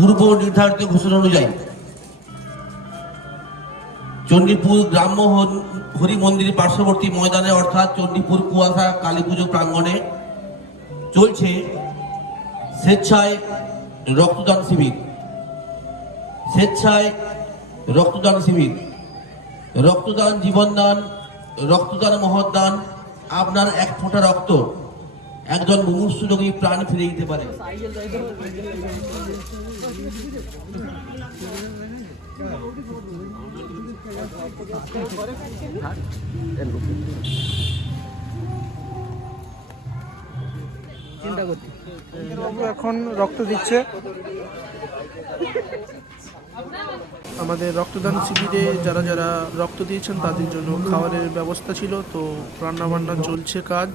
পূর্ব নির্ধারিত ঘোষণা অনুযায়ী চণ্ডীপুর গ্রাম্য হরি মন্দির পার্শ্ববর্তী ময়দানে অর্থাৎ চণ্ডীপুর কুয়াশা কালী পুজো প্রাঙ্গণে চলছে স্বেচ্ছায় রক্তদান শিবির। স্বেচ্ছায় রক্তদান শিবির। রক্তদান জীবনদান, রক্তদান মহৎদান। আপনার এক ফোঁটা রক্ত একজন মুমূর্ষু রোগীর প্রাণ ফিরে দিতে পারে। এখন রক্ত দিচ্ছে। আমাদের রক্তদান শিবিরে যারা যারা রক্ত দিয়েছেন তাদের জন্য খাবারের ব্যবস্থা ছিল, তো রান্নাবান্না চলছে কাজ।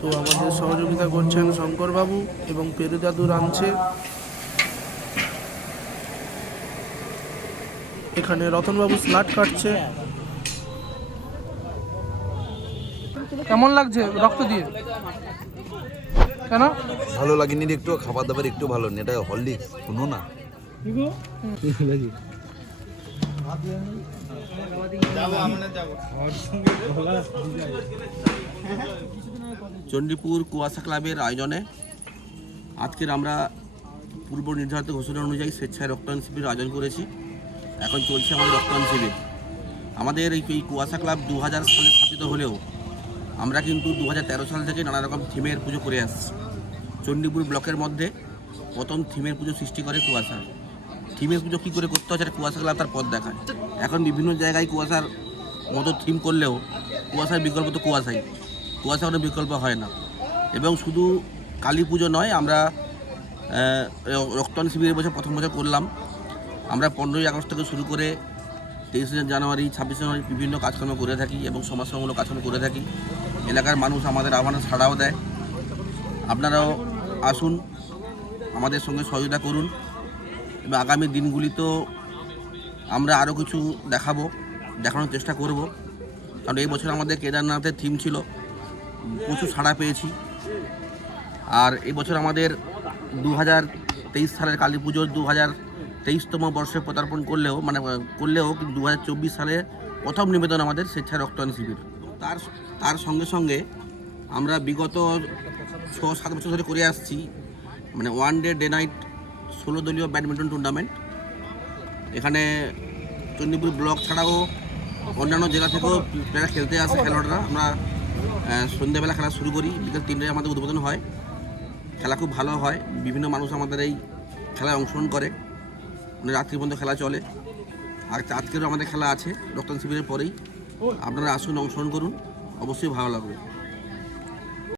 তো আমাদের সহযোগিতা করছেন শঙ্করবাবু এবং পেরুদাদু রাঁধছে। এখানে রতনবাবু স্লাট কাটছে। কেমন লাগছে রক্ত দিয়ে? কেন ভালো লাগেনি? একটু খাবার দাবার একটু ভালো নেই, এটা হরলিক্স শুনো না। চণ্ডীপুর কুয়াশা ক্লাবের আয়োজনে আজকের আমরা পূর্ব নির্ধারিত ঘোষণা অনুযায়ী স্বেচ্ছায় রক্তদান শিবির আয়োজন করেছি। এখন চলছে আমাদের রক্তদান শিবির। আমাদের এই কুয়াশা ক্লাব 2000 সালে স্থাপিত হলেও আমরা কিন্তু 2013 সাল থেকে নানা রকম থিমের পুজো করে আসছি। চণ্ডীপুর ব্লকের মধ্যে প্রথম থিমের পুজো সৃষ্টি করে কুয়াশা। থিমের পুজো কী করে করতে হয় সেটা কুয়াশা ক্লাব তার পথ দেখায়। এখন বিভিন্ন জায়গায় কুয়াশার মতো থিম করলেও কুয়াশার বিকল্প তো কুয়াশাই, কুয়াশা কোনো বিকল্প হয় না। এবং শুধু কালী পুজো নয়, আমরা রক্তদান শিবির বছর প্রথম বছর করলাম। আমরা 15ই আগস্ট থেকে শুরু করে 23শে জানুয়ারি 26শে জানুয়ারি বিভিন্ন কাজকর্ম করে থাকি এবং সমাজসেবামূলক কাজকর্ম করে থাকি। এলাকার মানুষ আমাদের আহ্বানে সাড়াও দেয়। আপনারাও আসুন, আমাদের সঙ্গে সহযোগিতা করুন এবং আগামী দিনগুলিতেও আমরা আরও কিছু দেখানোর চেষ্টা করব। কারণ এই বছর আমাদের কেদারনাথের থিম ছিল, প্রচুর সাড়া পেয়েছি। আর এই বছর আমাদের 2023 সালের কালী পুজোর 2023তম বর্ষে পদার্পণ করলেও কিন্তু 2024 সালে প্রথম নিবেদন আমাদের স্বেচ্ছায় রক্তদান শিবির। তার সঙ্গে সঙ্গে আমরা বিগত 6-7 বছর ধরে করে আসছি ওয়ান ডে নাইট 16 দলীয় ব্যাডমিন্টন টুর্নামেন্ট। এখানে চণ্ডীপুর ব্লক ছাড়াও অন্যান্য জেলা থেকেও প্লেয়াররা খেলতে আসে, খেলোয়াড়রা। আমরা সন্ধ্যাবেলা খেলা শুরু করি, বিকেল 3টায় আমাদের উদ্বোধন হয়। খেলা খুব ভালো হয়, বিভিন্ন মানুষ আমাদের এই খেলায় অংশগ্রহণ করে, রাত্রি পর্যন্ত খেলা চলে। আর আজকেরও আমাদের খেলা আছে রক্তদান শিবিরের পরেই। আপনারা আসুন, অংশগ্রহণ করুন, অবশ্যই ভালো লাগবে।